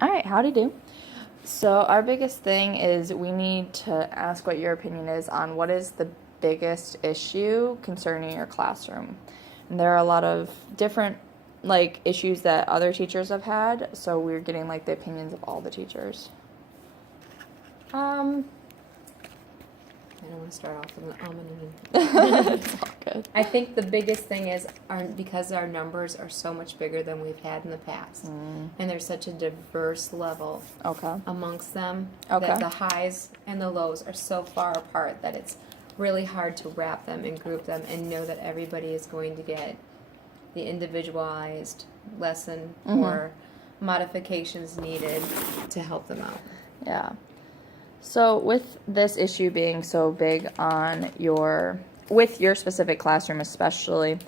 All right, howdy do. So, our biggest thing is we need to ask what your opinion is on what is the biggest issue concerning your classroom. And there are a lot of different issues that other teachers have had, so we're getting the opinions of all the teachers. I don't want to start off with an It's all good. I think the biggest thing is because our numbers are so much bigger than we've had in the past, and there's such a diverse level Okay. amongst them Okay. that the highs and the lows are so far apart that it's really hard to wrap them and group them and know that everybody is going to get the individualized lesson or modifications needed to help them out. Yeah. So with this issue being so big on with your specific classroom especially,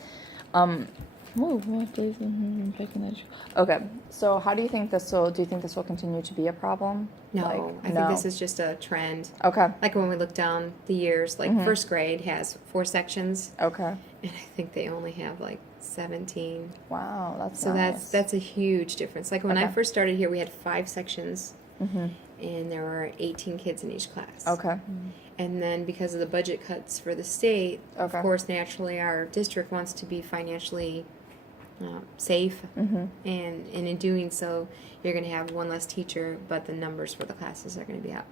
okay, so how do you think do you think this will continue to be a problem? No, I think this is just a trend. Okay. Like when we look down the years, first grade has 4 sections, Okay. and I think they only have 17. Wow, that's So nice. that's a huge difference. Like when I Okay. first started here, we had 5 sections, and there were 18 kids in each class. Okay. And then because of the budget cuts for the state, of Okay. course, naturally, our district wants to be financially safe, and in doing so, you're going to have 1 less teacher, but the numbers for the classes are going to be up.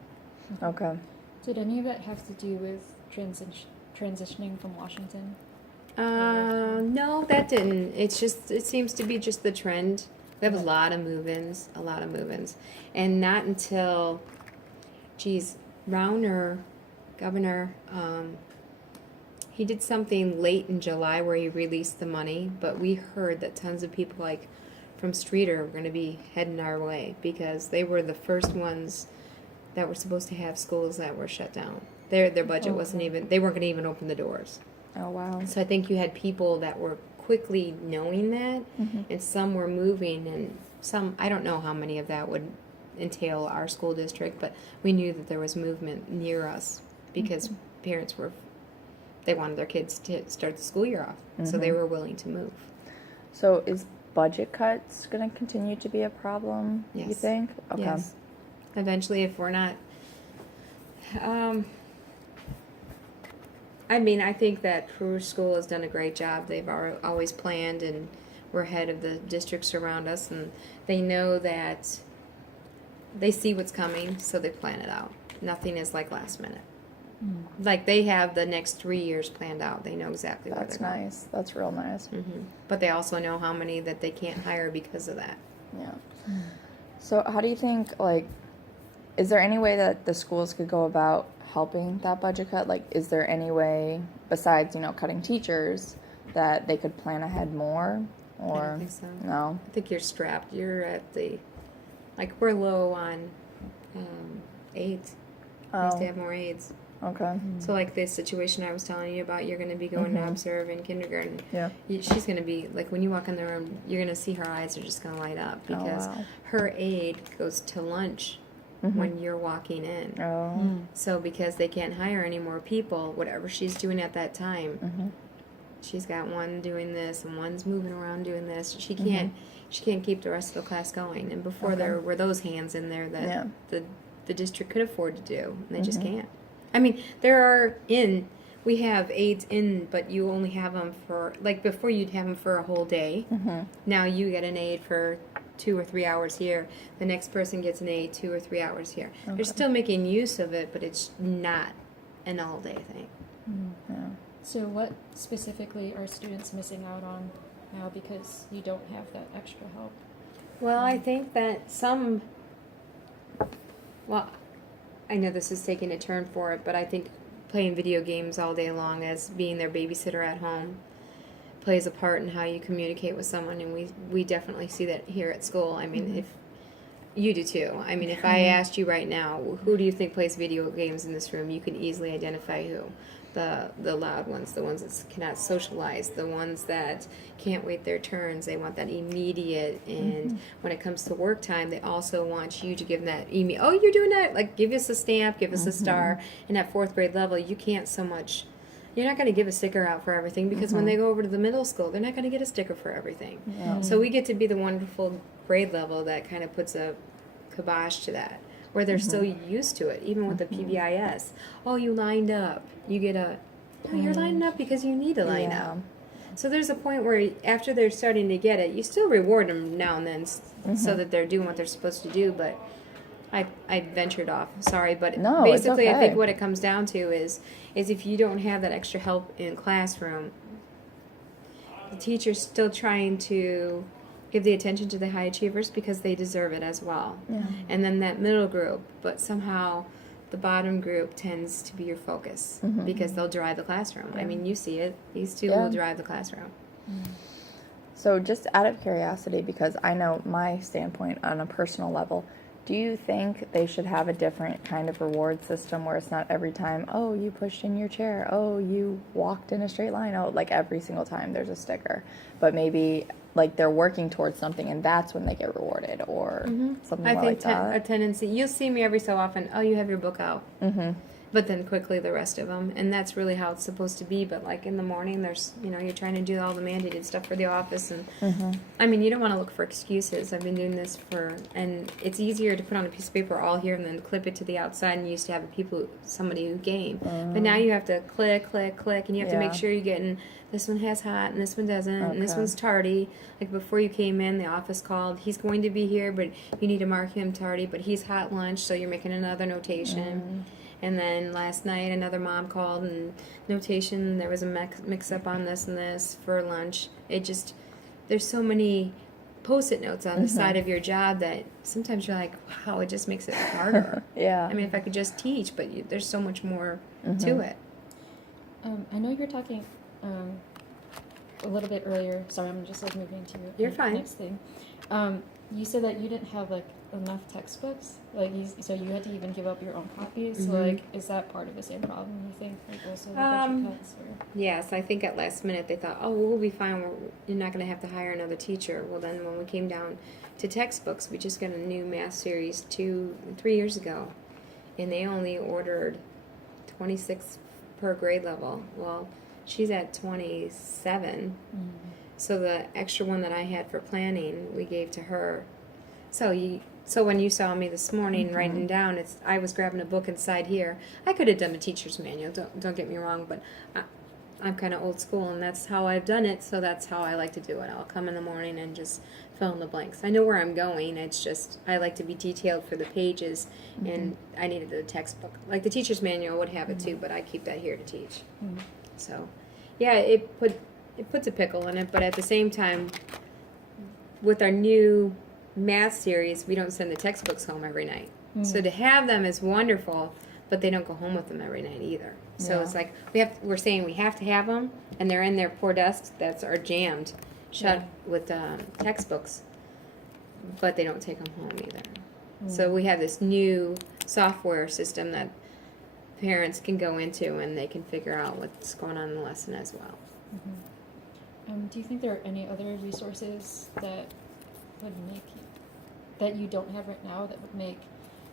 Okay. Did any of it have to do with transitioning from Washington? No, that didn't. It seems to be just the trend. We have a lot of move-ins, and not until, Rauner, governor, he did something late in July where he released the money, but we heard that tons of people from Streeter were going to be heading our way because they were the first ones that were supposed to have schools that were shut down. Their budget wasn't even, they weren't going to even open the doors. Oh wow. So I think you had people that were quickly knowing that, and some were moving, and some, I don't know how many of that would entail our school district, but we knew that there was movement near us because parents they wanted their kids to start the school year off, so they were willing to move. So is budget cuts going to continue to be a problem, you Yes. think? Okay. Yes. Eventually, if we're not, I think that Peru School has done a great job. They've always planned, and we're ahead of the districts around us, and they know that they see what's coming, so they plan it out. Nothing is last minute. Like they have the next 3 years planned out. They know exactly where That's they're going. nice. That's real nice. But they also know how many that they can't hire because of that. Yeah. So how do you think, is there any way that the schools could go about helping that budget cut? Is there any way, besides, cutting teachers, that they could plan ahead more? Or I don't think so. No? I think you're strapped. You're at the, we're low on aides. We used to have more aides. Okay. So this situation I was telling you about, you're going to be going to observe in kindergarten. Yeah. She's going to be, when you walk in the room, you're going to see her eyes are just going to light up because wow. her aide goes to lunch when you're walking in. Oh. So because they can't hire any more people, whatever she's doing at that time, she's got one doing this and one's moving around doing this. She can't keep the rest of the class going. And before there were those hands in there that the district could afford to do, and they just can't. We have aides in, but you only have them for, before you'd have them for a whole day. Now you get an aide for 2 or 3 hours here. The next person gets an aide 2 or 3 hours here. They're still making use of it, but it's not an all-day thing. Yeah. So what specifically are students missing out on now because you don't have that extra help? Well, I think that I know this is taking a turn for it, but I think playing video games all day long as being their babysitter at home plays a part in how you communicate with someone, and we definitely see that here at school. If you do too. If I asked you right now, who do you think plays video games in this room, you can easily identify who. The loud ones, the ones that cannot socialize, the ones that can't wait their turns. They want that immediate. And when it comes to work time, they also want you to give them that email. Oh, you're doing that? Give us a stamp, give us a star. And at 4th grade level, you can't so much. You're not going to give a sticker out for everything because when they go over to the middle school, they're not going to get a sticker for everything. Yeah. So we get to be the wonderful grade level that kind of puts a kibosh to that, where they're so used to it, even with the PBIS. Oh, you lined up. You get a, no, you're lining up because you need to line Yeah. up. So there's a point where after they're starting to get it, you still reward them now and then so that they're doing what they're supposed to do. But I ventured off. Sorry, but No, it's basically I okay. think what it comes down to is if you don't have that extra help in classroom, the teacher's still trying to give the attention to the high achievers because they deserve it as well. Yeah. And then that middle group, but somehow the bottom group tends to be your focus because they'll drive the classroom. I mean, you see it. These two Yeah. will drive the classroom. So just out of curiosity, because I know my standpoint on a personal level, do you think they should have a different kind of reward system where it's not every time, oh, you pushed in your chair, oh, you walked in a straight line, oh, like every single time there's a sticker, but maybe like they're working towards something and that's when they get rewarded or something I more think like that? a tendency, you'll see me every so often, oh, you have your book out. Mm-hmm. But then quickly the rest of them. And that's really how it's supposed to be. But like in the morning, there's, you're trying to do all the mandated stuff for the office. And I mean, you don't want to look for excuses. I've been doing this and it's easier to put on a piece of paper all here and then clip it to the outside. And you used to have somebody who game. But now you have to click, and you have to make Yeah. sure you're getting, this one has hot and this one doesn't, and this Okay. one's tardy. Like before you came in, the office called, he's going to be here, but you need to mark him tardy, but he's hot lunch, so you're making another notation. And then last night, another mom called and notation, there was a mix-up on this and this for lunch. There's so many Post-it notes on the side of your job that sometimes you're like, wow, it just makes it harder. Yeah. I mean, if I could just teach, but there's so much more to it. I know you were talking a little bit earlier. Sorry, I'm just like moving to You're the fine. next thing. You said that you didn't have like enough textbooks, so you had to even give up your own copies. So like, is that part of the same problem? You think, like also the budget cuts? Or? Yes, I think at last minute they thought, oh, we'll be fine. You're not going to have to hire another teacher. Well, then when we came down to textbooks, we just got a new math series 3 years ago, and they only ordered 26 per grade level. Well, she's at 27. So the extra one that I had for planning, we gave to her. So when you saw me this morning writing down, I was grabbing a book inside here. I could have done a teacher's manual. Don't get me wrong, but I'm kind of old school, and that's how I've done it. So that's how I like to do it. I'll come in the morning and just fill in the blanks. I know where I'm going. It's just I like to be detailed for the pages, and I needed the textbook. Like the teacher's manual would have it too, but I keep that here to teach. So, yeah, it puts a pickle in it, but at the same time, with our new math series, we don't send the textbooks home every night. So to have them is wonderful, but they don't go home with them every night either. So it's like we're saying we have to have them, and they're in their poor desks that are jammed shut with textbooks, but they don't take them home either. So we have this new software system that parents can go into, and they can figure out what's going on in the lesson as well. Do you think there are any other resources that would make that you don't have right now that would make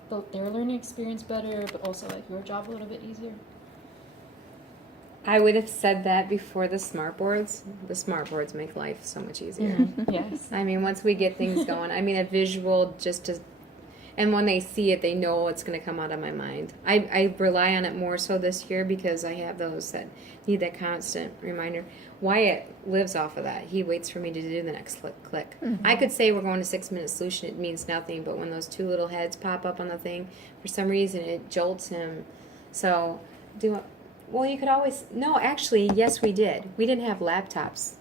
both their learning experience better, but also like your job a little bit easier? I would have said that before the smart boards. The smart boards make life so much easier. Yes. I mean, once we get things going, I mean, a visual and when they see it, they know it's going to come out of my mind. I rely on it more so this year because I have those that need that constant reminder. Wyatt lives off of that. He waits for me to do the next click. I could say we're going to 6-minute solution. It means nothing, but when those two little heads pop up on the thing, for some reason it jolts him. So, well, you could always... No, actually, yes, we did. We didn't have laptops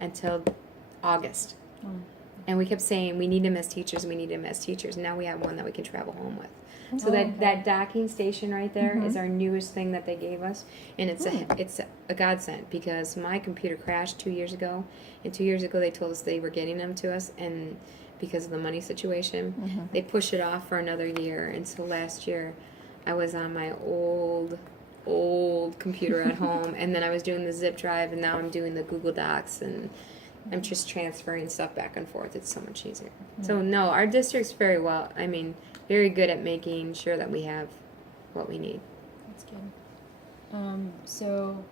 until August. And we kept saying, we need them as teachers, we need them as teachers. And now we have one that we can travel home with. So that docking station right there is our newest thing that they gave us. And it's a godsend because my computer crashed 2 years ago. And 2 years ago they told us they were getting them to us. And because of the money situation, they pushed it off for another year. And so last year I was on my old computer at home. And then I was doing the zip drive. And now I'm doing the Google Docs. And I'm just transferring stuff back and forth. It's so much easier. So no, our district's very good at making sure that we have what we need. That's good. So,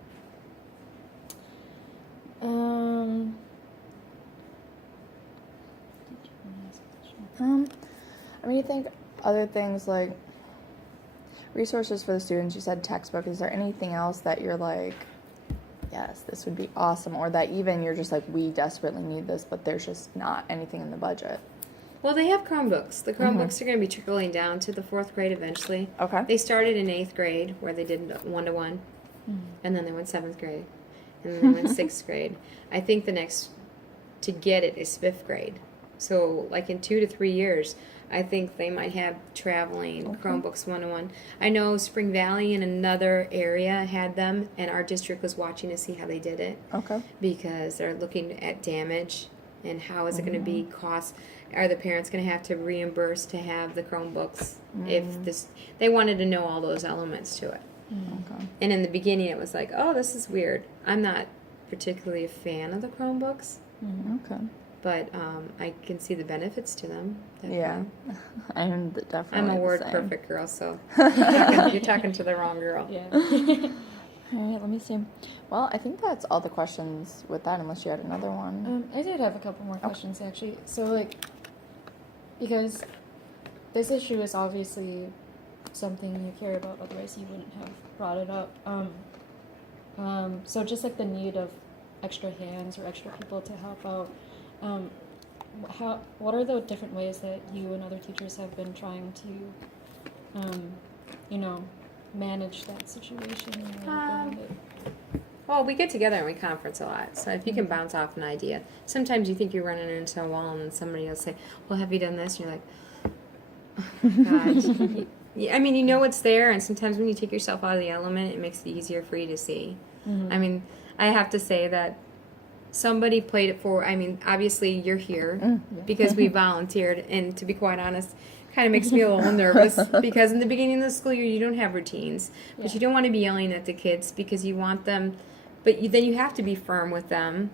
I mean, you think other things like resources for the students, you said textbook. Is there anything else that you're like, yes, this would be awesome, or that even you're just like, we desperately need this, but there's just not anything in the budget? Well, they have Chromebooks. The Chromebooks are going to be trickling down to the 4th grade eventually. Okay. They started in 8th grade where they did 1-to-1, Mm. and then they went 7th grade, and then they went 6th grade. I think the next to get it is 5th grade. So, like in 2 to 3 years, I think they might have traveling Okay. Chromebooks 1-to-1. I know Spring Valley in another area had them, and our district was watching to see how they did it Okay. because they're looking at damage and how is it going to be cost. Are the parents going to have to reimburse to have the Chromebooks if this? They wanted to know all those elements to it. Okay. And in the beginning, it was like, oh, this is weird. I'm not particularly a fan of the Chromebooks, Okay. but I can see the benefits to them. Yeah. definitely. I'm definitely. I'm a the word same. perfect girl, so you're talking to the wrong girl. Yeah. All right, let me see. Well, I think that's all the questions with that, unless you had another one. I did have a couple more questions actually. So like, because this issue is obviously something you care about, otherwise you wouldn't have brought it up. So just like the need of extra hands or extra people to help out. What are the different ways that you and other teachers have been trying to, manage that situation? Um, Well, we get together and we conference a lot. So if you can bounce off an idea, sometimes you think you're running into a wall, and then somebody will say, "Well, have you done this?" And you're like, "Oh, God." I mean, you know it's there, and sometimes when you take yourself out of the element, it makes it easier for you to see. I mean, I have to say that somebody played it for. I mean, obviously you're here because we volunteered, and to be quite honest, kind of makes me a little nervous because in the beginning of the school year you don't have routines, but Yeah. you don't want to be yelling at the kids because you want them, but then you have to be firm with them.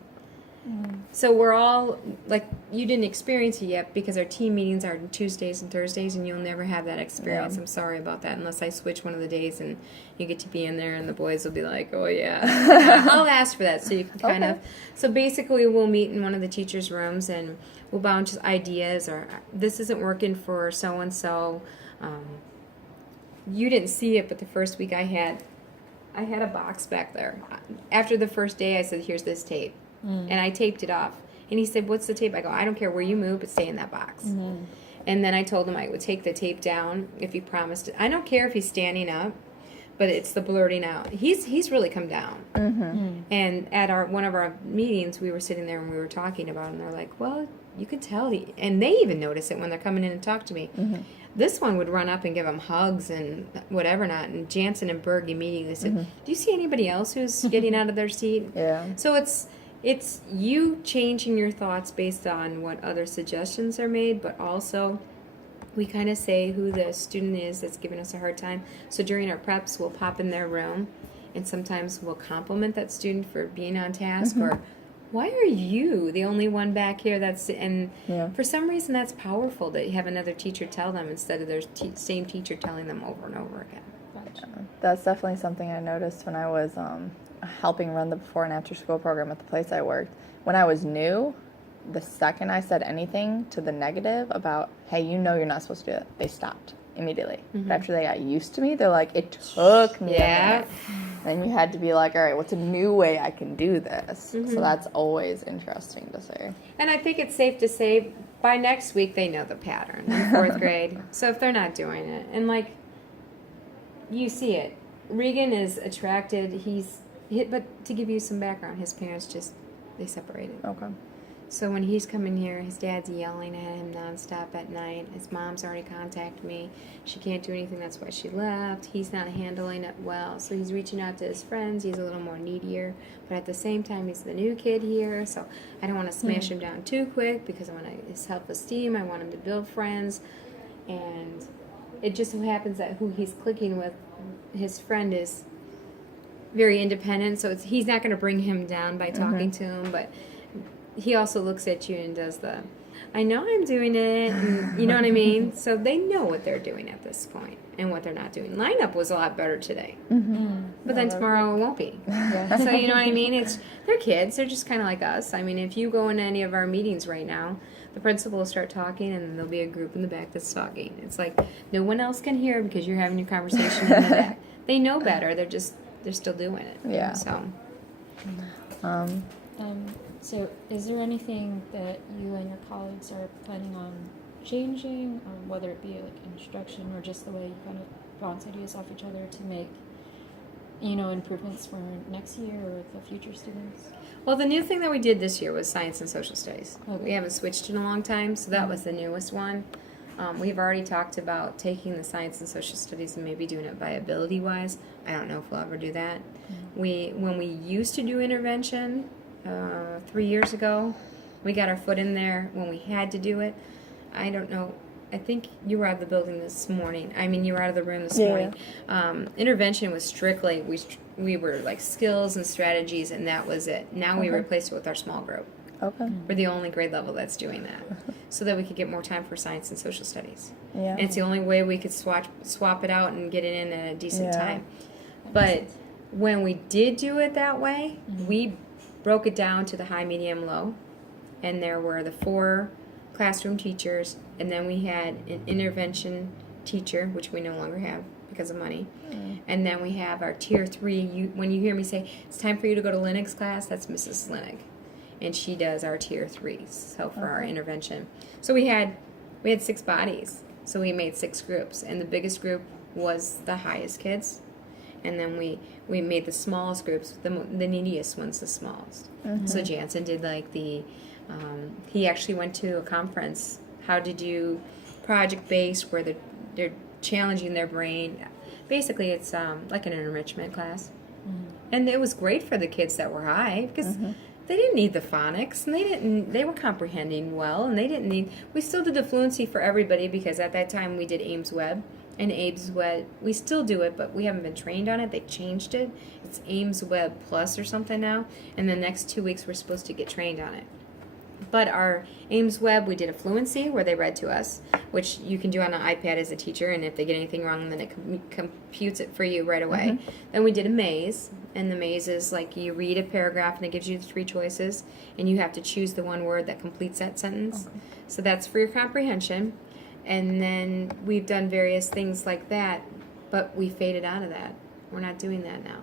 So we're all like, you didn't experience it yet because our team meetings are Tuesdays and Thursdays, and you'll never have that experience. Yeah. I'm sorry about that unless I switch one of the days and you get to be in there and the boys will be like, oh yeah. I'll ask for that so you can kind of. So basically we'll meet in one of the teachers' rooms and we'll bounce ideas, or this isn't working for so and so. You didn't see it, but the first week I had a box back there. After the first day, I said, "Here's this tape," and I taped it off. And he said, "What's the tape?" I go, "I don't care where you move, but stay in that box." And then I told him I would take the tape down if he promised it. I don't care if he's standing up, but it's the blurting out. He's really come down. And at one of our meetings, we were sitting there and we were talking about it, and they're like, "Well, you could tell," and they even notice it when they're coming in and talk to me. This one would run up and give him hugs and whatever not. And Jansen and Berg immediately said, "Do you see anybody else who's getting out of their seat?" Yeah. So it's you changing your thoughts based on what other suggestions are made, but also we kind of say who the student is that's giving us a hard time. So during our preps, we'll pop in their room, and sometimes we'll compliment that student for being on task, or why are you the only one back here and Yeah. for some reason that's powerful that you have another teacher tell them instead of their same teacher telling them over and over again. Gotcha. That's definitely something I noticed when I was helping run the before and after school program at the place I worked. When I was new, the second I said anything to the negative about, hey, you're not supposed to do that, they stopped immediately. But after they got used to me, they're like, it took me a minute. And you had to be like, all right, what's a new way I can do this? So that's always interesting to see. And I think it's safe to say by next week they know the pattern in 4th grade. So if they're not doing it, and like you see it, Regan is attracted. But to give you some background, his parents they separated. Okay. So when he's coming here, his dad's yelling at him nonstop at night. His mom's already contacted me. She can't do anything. That's why she left. He's not handling it well. So he's reaching out to his friends. He's a little more needier. But at the same time, he's the new kid here. So I don't want to smash him down too quick because I want his self-esteem. I want him to build friends. And it just so happens that who he's clicking with, his friend is very independent. So he's not going to bring him down by talking to him. But he also looks at you and does I know I'm doing it, and you know what I mean? So they know what they're doing at this point and what they're not doing. Lineup was a lot better today, but then tomorrow it won't be. So you know what I mean? They're kids. They're just kind of like us. I mean, if you go into any of our meetings right now, the principal will start talking, and then there'll be a group in the back that's talking. It's like no one else can hear because you're having your conversation in the back. They know better. They're still doing it. Yeah. So So, is there anything that you and your colleagues are planning on changing, whether it be like instruction or just the way you kind of bounce ideas off each other to make, improvements for next year or the future students? well, the new thing that we did this year was science and social studies. Okay. We haven't switched in a long time, so that was the newest one. We've already talked about taking the science and social studies and maybe doing it by ability wise. I don't know if we'll ever do that. When we used to do intervention 3 years ago, we got our foot in there when we had to do it. I don't know. I think you were out of the building this morning. I mean, you were out of the room this morning. Intervention was strictly we were like skills and strategies, and that was it. Now we replaced it with our small group. Okay. We're the only grade level that's doing that, so that we could get more time for science and social studies. Yeah. And it's the only way we could swap it out and get it in at a decent Yeah. time. But when we did do it that way, we broke it down to the high, medium, low, and there were the 4 classroom teachers, and then we had an intervention teacher, which we no longer have because of money. And then we have our tier 3. When you hear me say it's time for you to go to Linux class, that's Mrs. Linig, and she does our tier 3s. So for our intervention, so we had 6 bodies, so we made 6 groups, and the biggest group was the highest kids, and then we made the smallest groups, the neediest ones, the smallest. So Jansen did like he actually went to a conference. How to do project based, where they're challenging their brain. Basically, it's like an enrichment class, and it was great for the kids that were high because they didn't need the phonics, and they were comprehending well, and they didn't need. We still did the fluency for everybody because at that time we did Ames Web. And Ames Web, we still do it, but we haven't been trained on it. They changed it. It's Ames Web Plus or something now. And the next 2 weeks, we're supposed to get trained on it. But our Ames Web, we did a fluency where they read to us, which you can do on an iPad as a teacher. And if they get anything wrong, then it computes it for you right away. Then we did a maze. And the maze is like you read a paragraph, and it gives you the 3 choices. And you have to choose the one word that completes that sentence. So that's for your comprehension. And then we've done various things like that, but we faded out of that. We're not doing that now.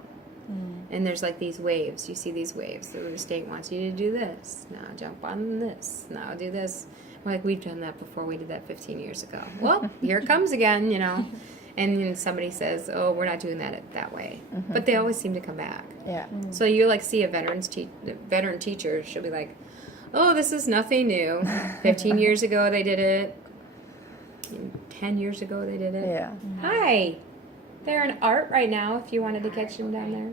And there's like these waves. You see these waves. The state wants you to do this. Now jump on this. Now do this. Like, we've done that before. We did that 15 years ago. Well, here it comes again, And then somebody says, oh, we're not doing that way. But they always seem to come back. Yeah. So you like see a veteran teacher. She'll be like, oh, this is nothing new. 15 years ago they did it. 10 years ago they did it. Yeah. Hi. They're in art right now if you wanted to catch them down there.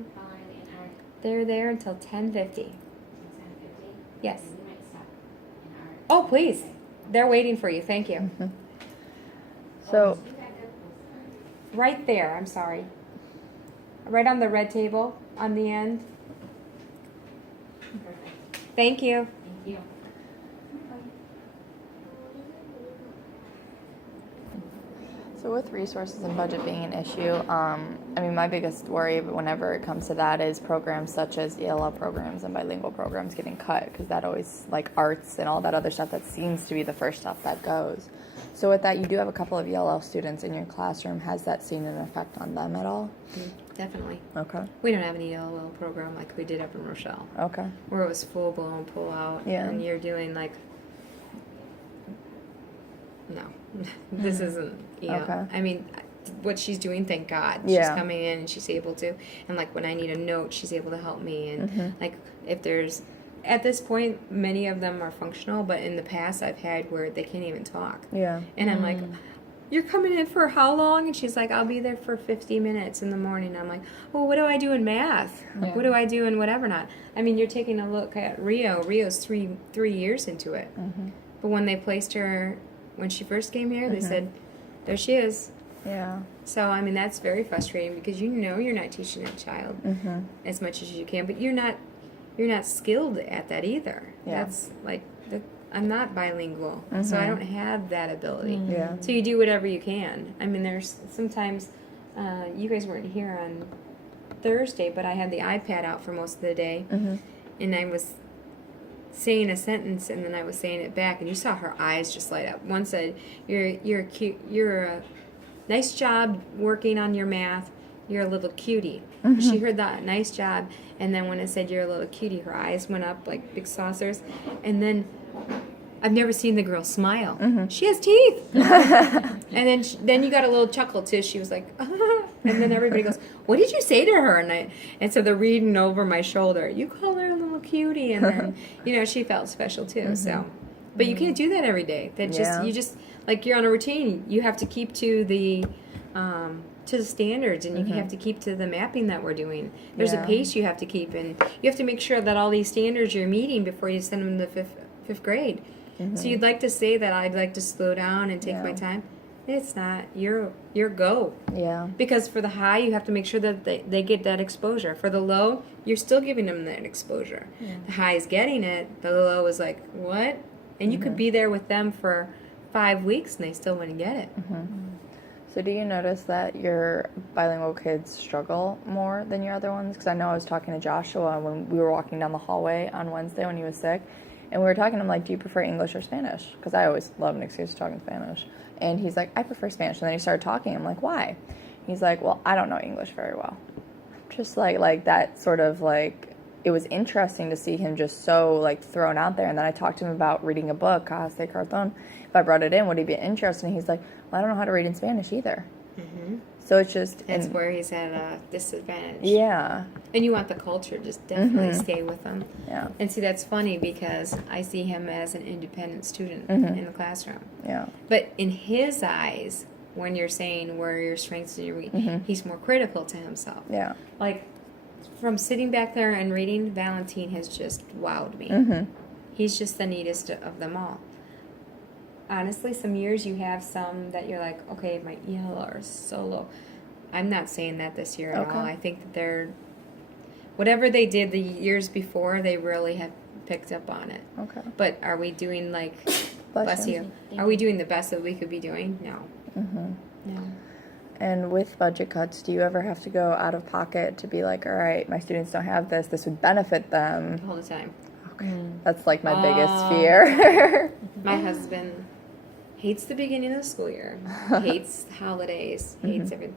They're there until 10:50. Yes. Oh, please. They're waiting for you. Thank you. So, Right there. I'm sorry. Right on the red table on the end. Thank you. So with resources and budget being an issue, my biggest worry whenever it comes to that is programs such as ELL programs and bilingual programs getting cut, because that always, like arts and all that other stuff, that seems to be the first stuff that goes. So with that, you do have a couple of ELL students in your classroom. Has that seen an effect on them at all? Definitely. Okay. We don't have an ELL program like we did up in Rochelle, Okay. where it was full blown pull out, Yeah. and you're doing like, no, this isn't. Okay. I mean, what she's doing, thank God, Yeah. she's coming in and she's able to, and like when I need a note, she's able to help me, and like if there's. At this point, many of them are functional, but in the past I've had where they can't even talk. Yeah. And I'm like, you're coming in for how long? And she's like, I'll be there for 50 minutes in the morning. I'm like, well, what do I do in math? Yeah. What do I do in whatever not? I mean, you're taking a look at Rio. Rio's three years into it. But when they placed her, when she first came here, they said, there she is. Yeah. So, I mean, that's very frustrating because you're not teaching that child as much as you can, but you're not skilled at that either. Yeah. That's like, I'm not bilingual, so I don't have that ability. Yeah. So you do whatever you can. I mean, there's sometimes, you guys weren't here on Thursday, but I had the iPad out for most of the day, and I was saying a sentence and then I was saying it back, and you saw her eyes just light up. One said, "You're cute. You're a nice job working on your math. You're a little cutie." She heard that, "nice job," and then when it said "you're a little cutie," her eyes went up like big saucers, and then I've never seen the girl smile. She has teeth. And then you got a little chuckle too. She was like, and then everybody goes, "What did you say to her?" And so they're reading over my shoulder. "You call her a little cutie," and then she felt special too. So, but you can't do that every day. That just you just like you're on a routine. You have to keep to the standards, and you have to keep to the mapping that we're doing. There's a pace you have to keep, and you have to make sure that all these standards you're meeting before you send them to fifth grade. So you'd like to say that I'd like to slow down and take my time. It's not. You're go. Yeah. Because for the high, you have to make sure that they get that exposure. For the low, you're still giving them that exposure. Yeah. The high is getting it. The low is like, what? And you could be there with them for 5 weeks and they still wouldn't get it. So do you notice that your bilingual kids struggle more than your other ones? Because I know I was talking to Joshua when we were walking down the hallway on Wednesday when he was sick. And we were talking to him like, do you prefer English or Spanish? Because I always love an excuse to talk in Spanish. And he's like, I prefer Spanish. And then he started talking. I'm like, why? He's like, well, I don't know English very well. Just like that sort of like, it was interesting to see him just so like thrown out there. And then I talked to him about reading a book, Cajas de Cartón. If I brought it in, would he be interested? And he's like, well, I don't know how to read in Spanish either. So it's just... That's where he's at a disadvantage. Yeah. And you want the culture, just definitely stay with them. Yeah. And see, that's funny because I see him as an independent student in the classroom. Yeah. But in his eyes, when you're saying where are your strengths and your weaknesses, he's more critical to himself. Yeah. Like, from sitting back there and reading, Valentine has just wowed me. He's just the neatest of them all. Honestly, some years you have some that you're like, okay, my EL are so low. I'm not saying that this year at all. I think that they're, whatever they did the years before, they really have picked up on it. Okay. But are we doing like, Bless you. you, are we doing the best that we could be doing? No. No. And with budget cuts, do you ever have to go out of pocket to be like, all right, my students don't have this. This would benefit them. All the time. Okay. That's like my biggest fear. My husband hates the beginning of the school year, hates holidays, hates everything.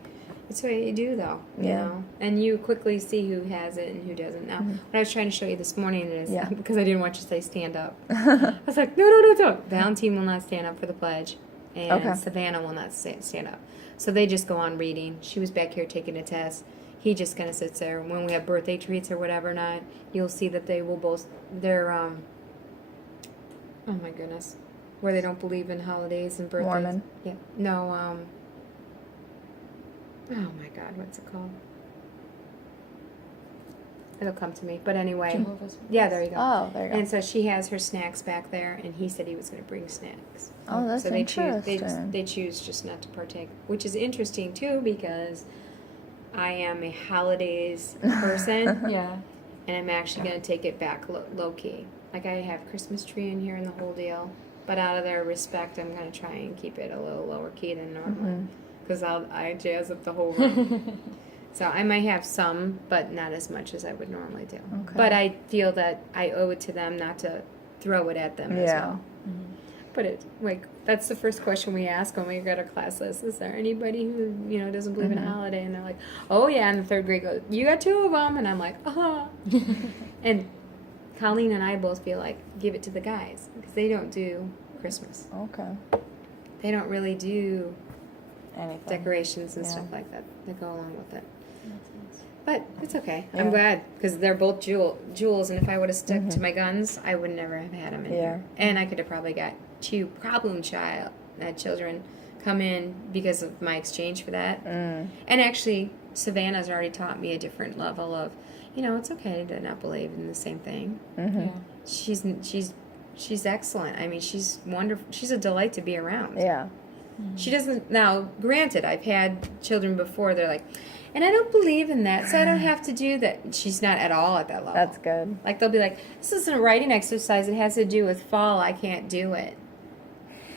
It's what you do, though, you know? And you quickly see who has it and who doesn't. Now, what I was trying to show you this morning is, because I didn't want you to say stand up, I was like, no. Valentine will not stand up for the pledge, and Savannah will not stand up. So they just go on reading. She was back here taking a test. He just kind of sits there. When we have birthday treats or whatever not, you'll see that they will both, they're, oh my goodness, where they don't believe in holidays and birthdays. Mormon. Yeah. No, oh my God, what's it called? It'll come to me. But anyway. Jehovah's Yeah, there you go. Oh, there you go. And so she has her snacks back there, and he said he was going to bring snacks. Oh, that's so they interesting. they choose just not to partake, which is interesting too because I am a holidays person, Yeah. and I'm actually going to take it back low key. Like I have Christmas tree in here and the whole deal, but out of their respect, I'm going to try and keep it a little lower key than normal because I jazz up the whole room. So I might have some, but not as much as I would normally do. Okay. But I feel that I owe it to them not to throw it at them as well. But it that's the first question we ask when we get our class list. Is there anybody who doesn't believe in a holiday? And they're like, oh yeah. And the third grade goes, you got 2 of them, and I'm like, And Colleen and I both feel like give it to the guys because they don't do Christmas. Okay. They don't really do Anything. decorations and stuff like that that go along with it. That's nice. But it's okay. Yeah. I'm glad because they're both jewels, and if I would have stuck to my guns, I would never have had them in here. And I could have probably got 2 problem children come in because of my exchange for that. And actually, Savannah's already taught me a different level of, it's okay to not believe in the same thing. Yeah. She's excellent. I mean, she's wonderful. She's a delight to be around. Yeah. She doesn't. Now, granted, I've had children before. They're like, and I don't believe in that, so I don't have to do that. She's not at all at that level. That's good. Like they'll be like, this isn't a writing exercise. It has to do with fall. I can't do it.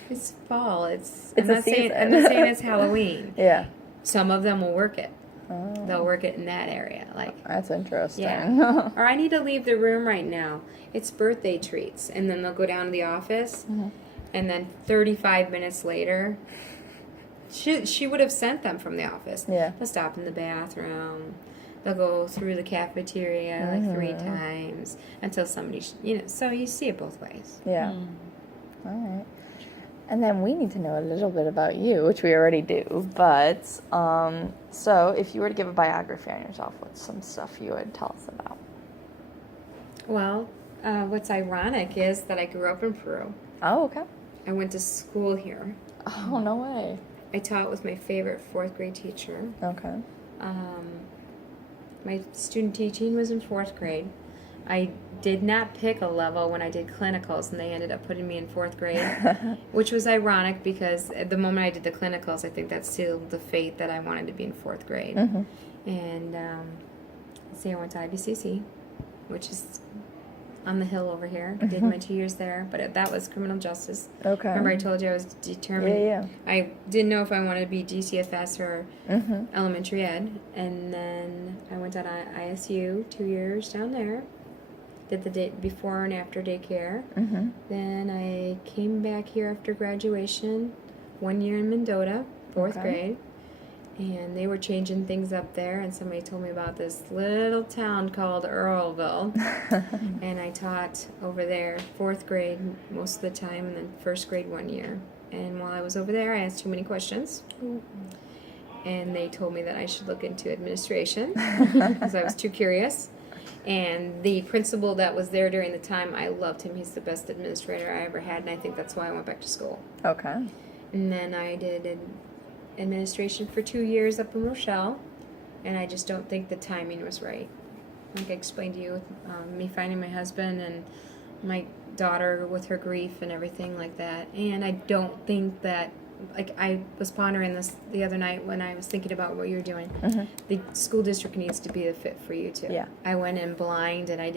It's fall. I'm not saying it's Halloween. Yeah. Some of them will work it. They'll work it in that area. Like, That's interesting. yeah. Or I need to leave the room right now. It's birthday treats. And then they'll go down to the office. Mhm. And then 35 minutes later, she would have sent them from the office. Yeah. They'll stop in the bathroom. They'll go through the cafeteria like 3 Mhm. times until somebody, so you see it both ways. Yeah. Mm. All right. And then we need to know a little bit about you, which we already do. But so if you were to give a biography on yourself, what's some stuff you would tell us about? Well, what's ironic is that I grew up in Peru. Oh, okay. I went to school here. Oh, no way. I taught with my favorite 4th grade teacher. Okay. My student teaching was in 4th grade. I did not pick a level when I did clinicals, and they ended up putting me in 4th grade, which was ironic because at the moment I did the clinicals, I think that sealed the fate that I wanted to be in 4th grade. Mhm. And I went to IBCC, which is on the hill over here. I did my 2 years there, but that was criminal justice. Okay. Remember I told you I was determined. Yeah. I didn't know if I wanted to be DCFS or Mm-hmm. elementary ed, and then I went on ISU 2 years down there. Did the day before and after daycare. Mm-hmm. Then I came back here after graduation, 1 year in Mendota, 4th Okay. grade, and they were changing things up there. And somebody told me about this little town called Earlville, and I taught over there 4th grade most of the time, and then 1st grade 1 year. And while I was over there, I asked too many questions. And they told me that I should look into administration because I was too curious. And the principal that was there during the time, I loved him. He's the best administrator I ever had, and I think that's why I went back to school. Okay. And then I did administration for 2 years up in Rochelle, and I just don't think the timing was right. Like I explained to you, with me finding my husband and my daughter with her grief and everything like that. And I don't think that, like I was pondering this the other night when I was thinking about what you were doing. Mm-hmm. The school district needs to be a fit for you too. Yeah. I went in blind and I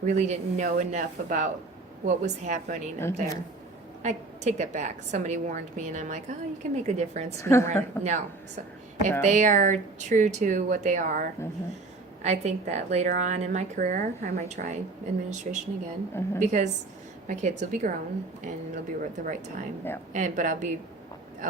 really didn't know enough about what was happening up Mhm. there. I take that back. Somebody warned me and I'm like, oh, you can make a difference. No. So if No. they are true to what they are, Mm-hmm. I think that later on in my career, I might try administration again Mhm. because my kids will be grown and it'll be at the right time. Yeah. But I'll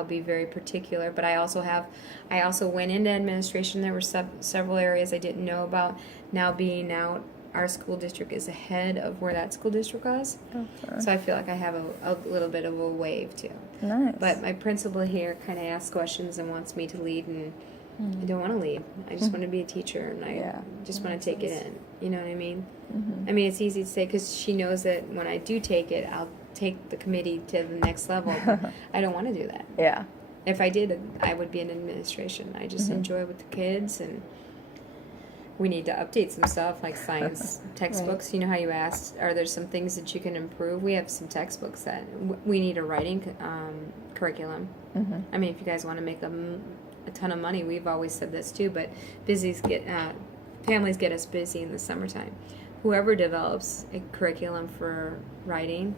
be very particular. But I also went into administration. There were several areas I didn't know about. Now being out, our school district is ahead of where that school district was. Okay. So I feel like I have a little bit of a wave too. Nice. But my principal here kind of asks questions and wants me to lead, and I don't want to lead. I just want to be a teacher, and I Yeah. just want to take it in. You know what I mean? Mm-hmm. I mean, it's easy to say because she knows that when I do take it, I'll take the committee to the next level. But I don't want to do that. Yeah. If I did, I would be in administration. I just Mhm. enjoy with the kids, and we need to update some stuff like science textbooks. You know how you asked, are there some things that you can improve? We have some textbooks that we need a writing curriculum. Mm-hmm. I mean, if you guys want to make a ton of money, we've always said this too, but families get us busy in the summertime. Whoever develops a curriculum for writing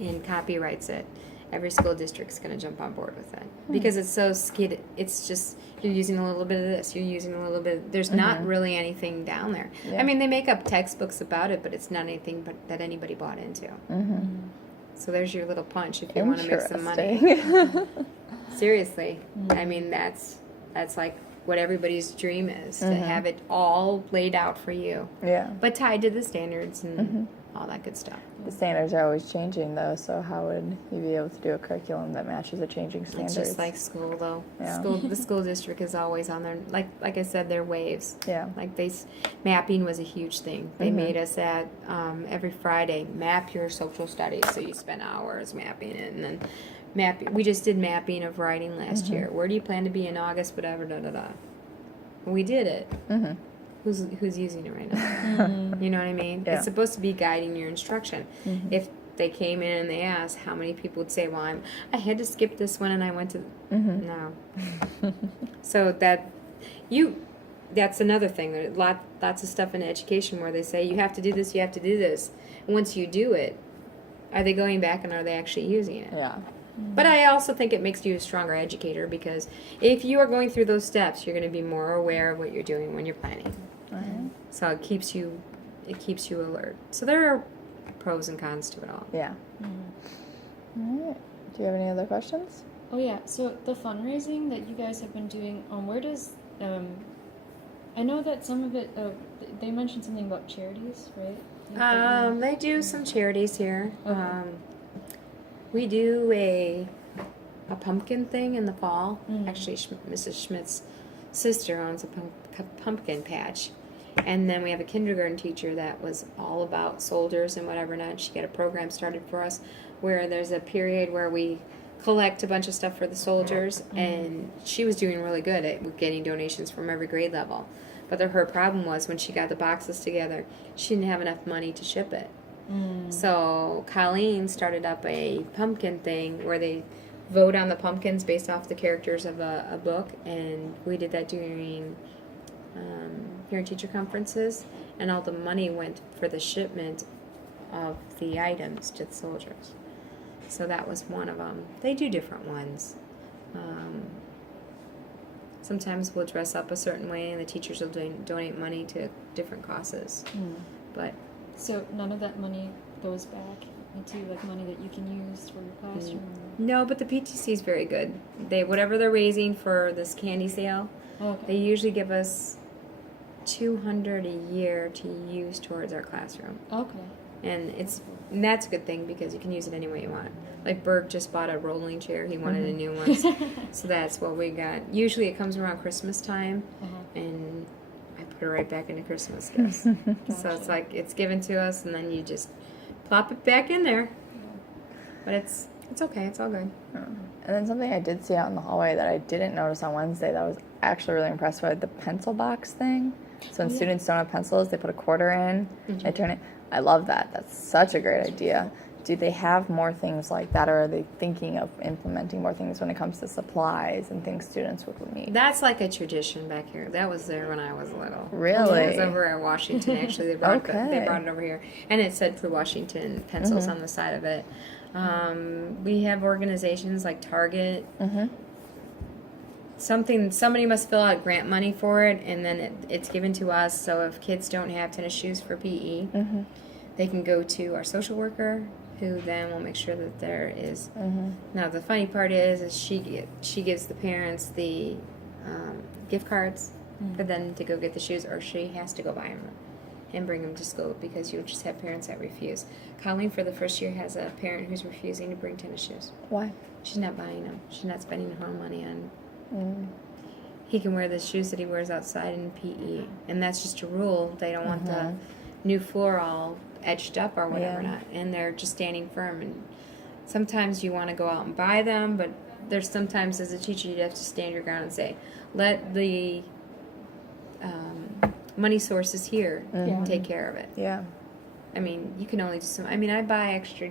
and copyrights it, every school district's going to jump on board with it because it's so skid. It's just you're using a little bit of this, you're using a little bit. There's not really anything down there. Yeah. I mean, they make up textbooks about it, but it's not anything that anybody bought into. Mm-hmm. So there's your little punch if you want to make some money. Interesting. Seriously, I mean that's like what everybody's dream is to Mhm. have it all laid out for you, Yeah. but tied to the standards and Mhm. all that good stuff. The standards are always changing, though, so how would you be able to do a curriculum that matches the changing standards? It's just like school, though. Yeah. The school district is always on their like I said, their waves. Yeah. Like mapping was a huge thing. They Mhm. made us at every Friday map your social studies, so you spend hours mapping it, and then we just did mapping of writing last Mhm. year. Where do you plan to be in August? Whatever, da da da. We did it. Mm-hmm. Who's using it right now? You know what I mean? Yeah. It's supposed to be guiding your instruction. Mhm. If they came in and they asked, how many people would say, "Well, I had to skip this one and I went to." Mm-hmm. No. So that's another thing. There's lots of stuff in education where they say you have to do this, you have to do this. And once you do it, are they going back and are they actually using it? Yeah. But I also think it makes you a stronger educator, because if you are going through those steps, you're going to be more aware of what you're doing when you're planning. Alright. So it keeps you alert. So there are pros and cons to it all. Yeah. Alright. Do you have any other questions? Oh yeah, so the fundraising that you guys have been doing, where does I know that some of it they mentioned something about charities, right? They do some charities here. Okay. We do a pumpkin thing in the fall. Mm. Actually, Mrs. Schmidt's sister owns a pumpkin patch. And then we have a kindergarten teacher that was all about soldiers and whatever not. She got a program started for us where there's a period where we collect a bunch of stuff for the soldiers, and she was doing really good at getting donations from every grade level. But her problem was when she got the boxes together, she didn't have enough money to ship it. So Colleen started up a pumpkin thing where they vote on the pumpkins based off the characters of a book, and we did that during parent-teacher conferences, and all the money went for the shipment of the items to the soldiers. So that was one of them. They do different ones. Sometimes we'll dress up a certain way, and the teachers will donate money to different causes. But So none of that money goes back into like money that you can use for your classroom. no, but the PTC is very good. Whatever they're raising for this candy sale, Okay. they usually give us $200 a year to use towards our classroom. Okay. And that's a good thing because you can use it any way you want. Like Berg just bought a rolling chair. He wanted a new one. So that's what we got. Usually it comes around Christmas time, and I put it right back into Christmas gifts. So it's Gotcha. like it's given to us, and then you just plop it back in there. But it's okay. It's all good. And then something I did see out in the hallway that I didn't notice on Wednesday that I was actually really impressed by, the pencil box thing. So when Yeah. students don't have pencils, they put a quarter in, Mhm. they turn it. I love that. That's such a great idea. Do they have more things like that, or are they thinking of implementing more things when it comes to supplies and things students would need? That's like a tradition back here. That was there when I was little. Really? It was over at Washington. Actually, they brought Okay. it over here, and it said for Washington pencils on the side of it. We have organizations like Target. Mm-hmm. Somebody must fill out grant money for it, and then it's given to us. So if kids don't have tennis shoes for PE, Mm-hmm. they can go to our social worker, who then will make sure that there is. Mm-hmm. Now the funny part is she gives the parents the gift cards for them to go get the shoes, or she has to go buy them and bring them to school, because you would just have parents that refuse. Colleen for the first year has a parent who's refusing to bring tennis shoes. Why? She's not buying them. She's not spending her own money on. Mm. He can wear the shoes that he wears outside in PE, and that's just a rule. They don't want the new floor all edged up or whatever Yeah. not, and they're just standing firm. And sometimes you want to go out and buy them, but there's sometimes as a teacher you have to stand your ground and say, let the money sources here Mhm. take care of it. Yeah. I mean, you can only do some. I mean, I buy extra